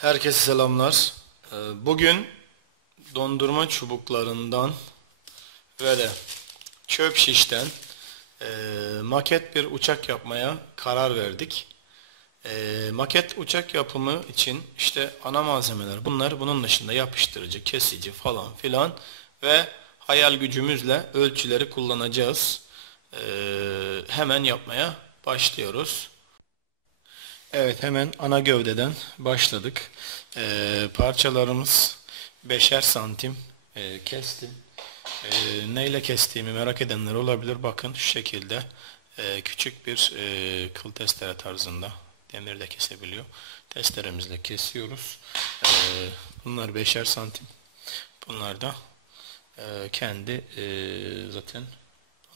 Herkese selamlar. Bugün dondurma çubuklarından ve de çöp şişten maket bir uçak yapmaya karar verdik. Maket uçak yapımı için işte ana malzemeler bunlar. Bunun dışında yapıştırıcı, kesici falan filan ve hayal gücümüzle ölçüleri kullanacağız. Hemen yapmaya başlıyoruz. Evet, hemen ana gövdeden başladık. Parçalarımız 5'er santim kestim. Neyle kestiğimi merak edenler olabilir. Bakın şu şekilde küçük bir kıl testere tarzında demir de kesebiliyor. Testeremizle kesiyoruz. Bunlar 5'er santim. Bunlar da kendi zaten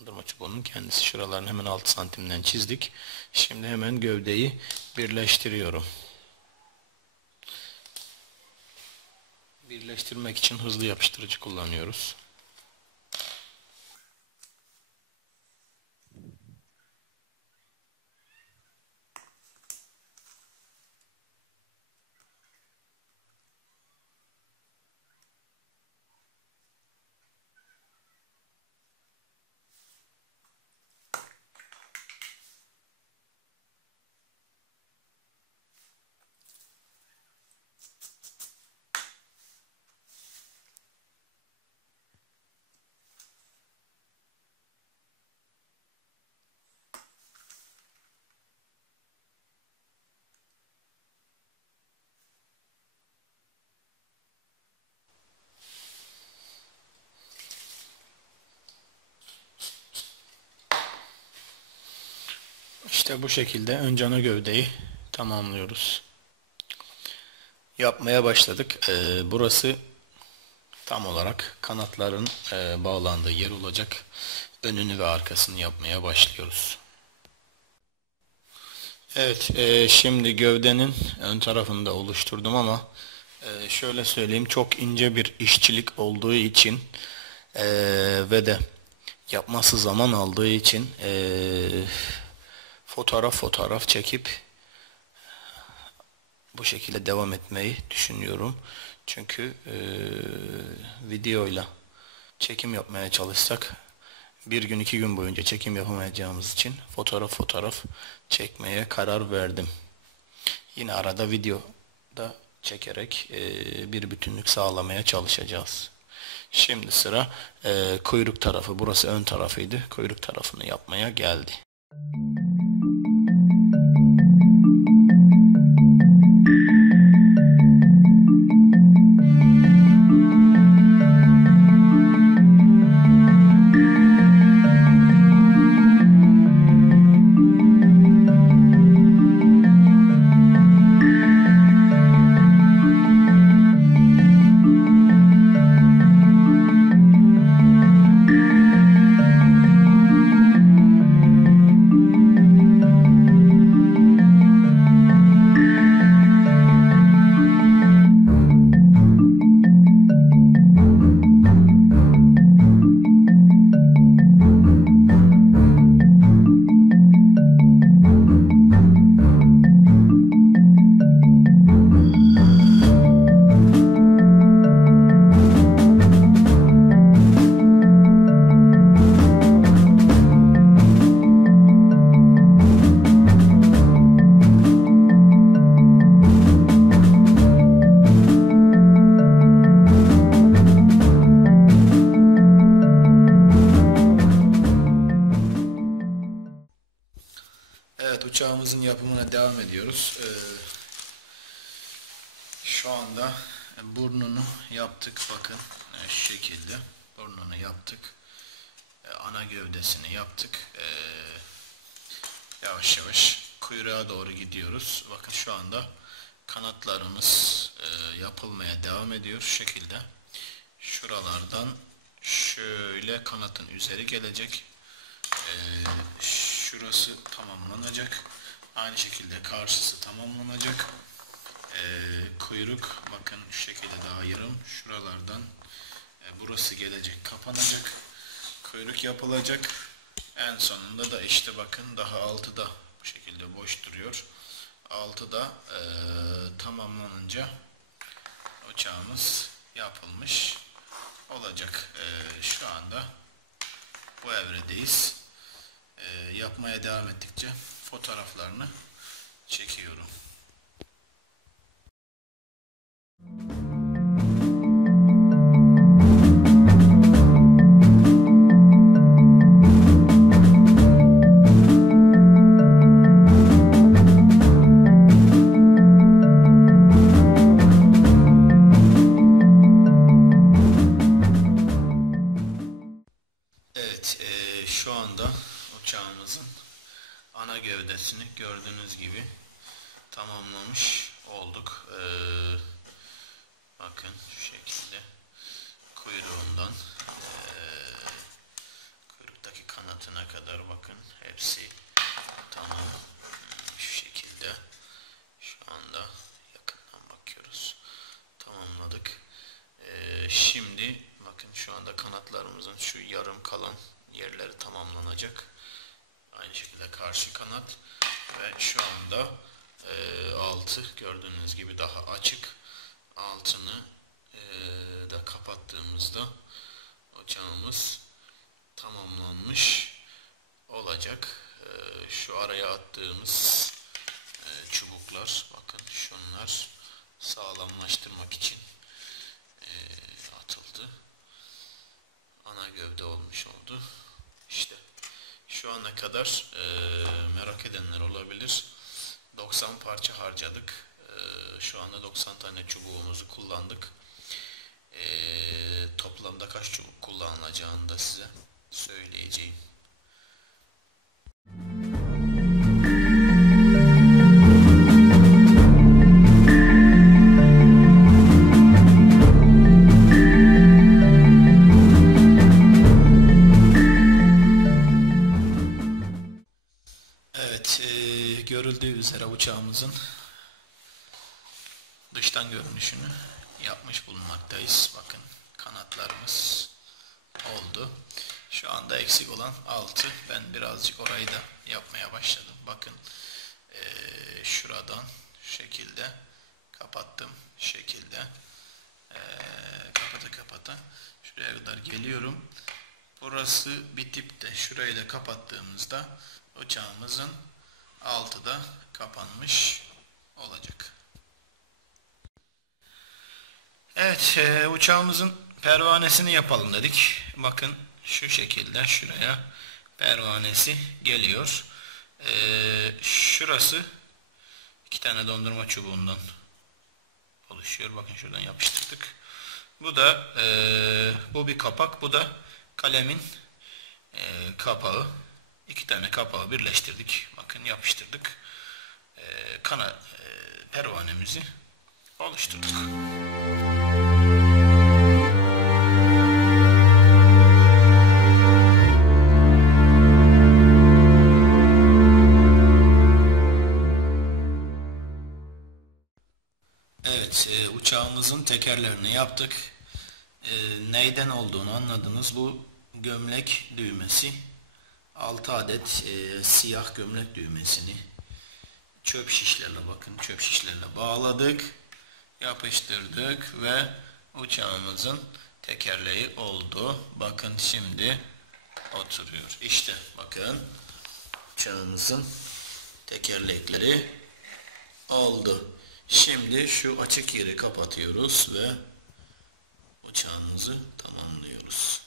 dondurma çubuğunun kendisi. Şuraların hemen 6 santimden çizdik. Şimdi hemen gövdeyi birleştiriyorum. Birleştirmek için hızlı yapıştırıcı kullanıyoruz. İşte bu şekilde önce ana gövdeyi tamamlıyoruz. Yapmaya başladık. Burası tam olarak kanatların bağlandığı yer olacak. Önünü ve arkasını yapmaya başlıyoruz. Evet, şimdi gövdenin ön tarafını da oluşturdum ama şöyle söyleyeyim, çok ince bir işçilik olduğu için ve de yapması zaman aldığı için fotoğraf çekip bu şekilde devam etmeyi düşünüyorum. Çünkü videoyla çekim yapmaya çalışsak bir gün 2 gün boyunca çekim yapamayacağımız için fotoğraf çekmeye karar verdim. Yine arada video da çekerek bir bütünlük sağlamaya çalışacağız. Şimdi sıra kuyruk tarafı. Burası ön tarafıydı. Kuyruk tarafını yapmaya geldi. Evet, uçağımızın yapımına devam ediyoruz. Şu anda burnunu yaptık. Bakın şu şekilde burnunu yaptık. Ana gövdesini yaptık. Yavaş yavaş kuyruğa doğru gidiyoruz. Bakın şu anda kanatlarımız yapılmaya devam ediyor. Şu şekilde şuralardan şöyle kanatın üzeri gelecek. Şurası tamamlanacak. Aynı şekilde karşısı tamamlanacak. Kuyruk bakın şu şekilde daha yarım. Şuralardan burası gelecek, kapanacak. Kuyruk yapılacak. En sonunda da işte bakın daha altı da bu şekilde boş duruyor. altı da tamamlanınca uçağımız yapılmış olacak. Şu anda bu evredeyiz. Yapmaya devam ettikçe fotoğraflarını çekiyorum. Evet, şu anda uçağımızın ana gövdesini gördüğünüz gibi tamamlamış olduk. Bakın şu şekilde kuyruğundan kuyruktaki kanatına kadar bakın hepsi tamam. Şu şekilde şu anda yakından bakıyoruz. Tamamladık. Şimdi bakın şu anda kanatlarımızın şu yarım kalan yerleri tamamlanacak. Aynı şekilde karşı kanat ve şu anda altı gördüğünüz gibi daha açık. Altını da kapattığımızda uçağımız tamamlanmış olacak. Şu araya attığımız çubuklar bakın şunlar sağlamlaştırmak için atıldı. Ana gövde olmuş oldu. İşte şu ana kadar merak edenler olabilir. 90 parça harcadık. Şu anda 90 tane çubuğumuzu kullandık. Toplamda kaç çubuk kullanılacağını da size söyleyeceğim. Evet, görüldüğü üzere uçağımızın dıştan görünüşünü yapmış bulunmaktayız. Bakın kanatlarımız oldu. Şu anda eksik olan 6. Ben birazcık orayı da yapmaya başladım. Bakın şuradan şu şekilde kapattım. Şu şekilde kapata şuraya kadar geliyorum. Burası bitip de şurayı da kapattığımızda uçağımızın altı da kapanmış olacak. Evet, uçağımızın pervanesini yapalım dedik. Bakın şu şekilde şuraya pervanesi geliyor. Şurası 2 tane dondurma çubuğundan oluşuyor. Bakın şuradan yapıştırdık. Bu da bu bir kapak, bu da kalemin kapağı. 2 tane kapağı birleştirdik. Bakın yapıştırdık. Pervanemizi oluşturduk. Evet, uçağımızın tekerlerini yaptık. Neyden olduğunu anladınız. Bu gömlek düğmesi. 6 adet siyah gömlek düğmesini çöp şişlerle bakın çöp şişlerle bağladık. Yapıştırdık ve uçağımızın tekerleği oldu. Bakın şimdi oturuyor. İşte bakın uçağımızın tekerlekleri oldu. Şimdi şu açık yeri kapatıyoruz ve uçağımızı tamamlıyoruz.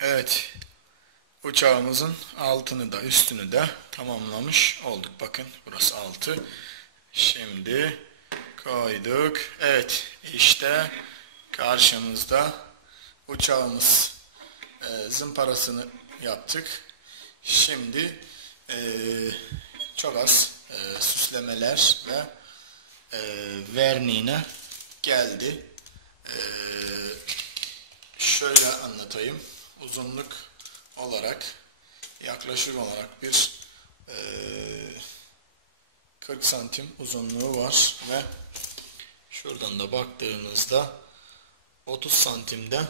Evet, uçağımızın altını da üstünü de tamamlamış olduk. Bakın burası altı. Şimdi koyduk. Evet, işte karşımızda uçağımız. Zımparasını yaptık. Şimdi çok az süslemeler ve verniğine geldi. Şöyle anlatayım. Uzunluk olarak yaklaşık olarak bir 40 santim uzunluğu var ve şuradan da baktığımızda 30 santimde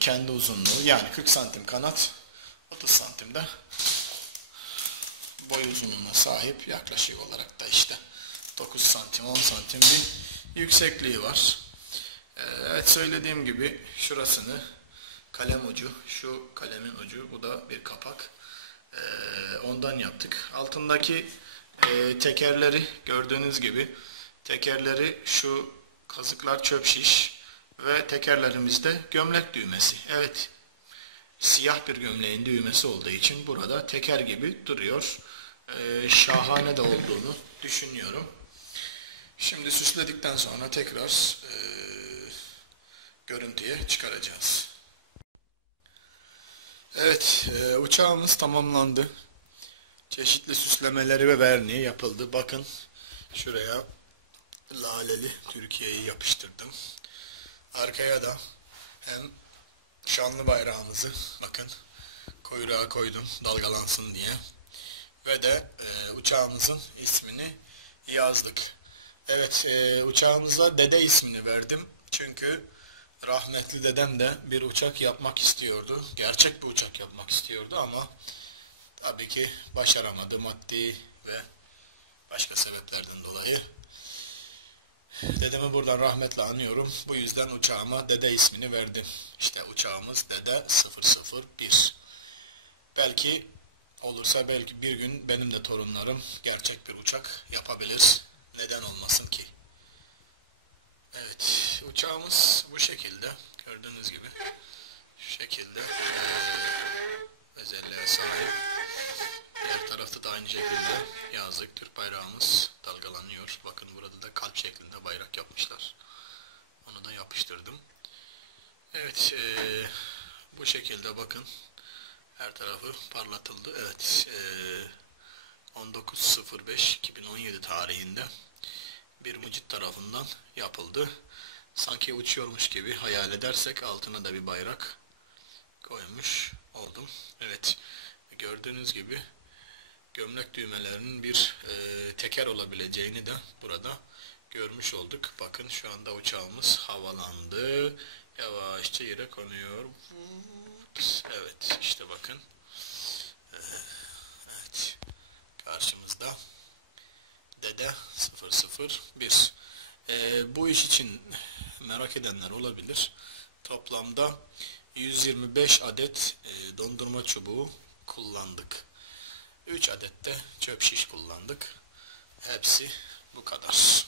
kendi uzunluğu, yani 40 santim kanat, 30 santimde boy uzunluğuna sahip, yaklaşık olarak da işte 9 santim 10 santim bir yüksekliği var. Evet, söylediğim gibi şurasını kalem ucu, şu kalemin ucu, bu da bir kapak. Ondan yaptık. Altındaki tekerleri gördüğünüz gibi, tekerleri şu kazıklar çöp şiş ve tekerlerimizde gömlek düğmesi. Evet, siyah bir gömleğin düğmesi olduğu için burada teker gibi duruyor. Şahane de olduğunu düşünüyorum. Şimdi süsledikten sonra tekrar görüntüye çıkaracağız. Evet, uçağımız tamamlandı. Çeşitli süslemeleri ve verniği yapıldı. Bakın şuraya laleli Türkiye'yi yapıştırdım. Arkaya da hem şanlı bayrağımızı bakın kuyruğa koydum dalgalansın diye. Ve de uçağımızın ismini yazdık. Evet, uçağımıza Dede ismini verdim. Çünkü rahmetli dedem de bir uçak yapmak istiyordu. Gerçek bir uçak yapmak istiyordu ama tabii ki başaramadı maddi ve başka sebeplerden dolayı. Dedemi buradan rahmetle anıyorum. Bu yüzden uçağıma Dede ismini verdim. İşte uçağımız Dede 001. Belki olursa belki bir gün benim de torunlarım gerçek bir uçak yapabilir. Neden olmasın ki? Evet, uçağımız bu şekilde. Gördüğünüz gibi şu şekilde özelliğe sahip. Diğer tarafta da aynı şekilde yazdık. Türk bayrağımız dalgalanıyor. Bakın burada da kalp şeklinde bayrak yapmışlar. Onu da yapıştırdım. Evet, bu şekilde bakın. Her tarafı parlatıldı. Evet, 19.05.2017 tarihinde bir mucit tarafından yapıldı. Sanki uçuyormuş gibi hayal edersek altına da bir bayrak koymuş oldum. Evet, gördüğünüz gibi gömlek düğmelerinin bir teker olabileceğini de burada görmüş olduk. Bakın şu anda uçağımız havalandı. Yavaşça yere konuyor. Evet, işte bakın. Evet, karşımızda Dede 001. Bu iş için merak edenler olabilir. Toplamda 125 adet dondurma çubuğu kullandık. 3 adet de çöp şiş kullandık. Hepsi bu kadar.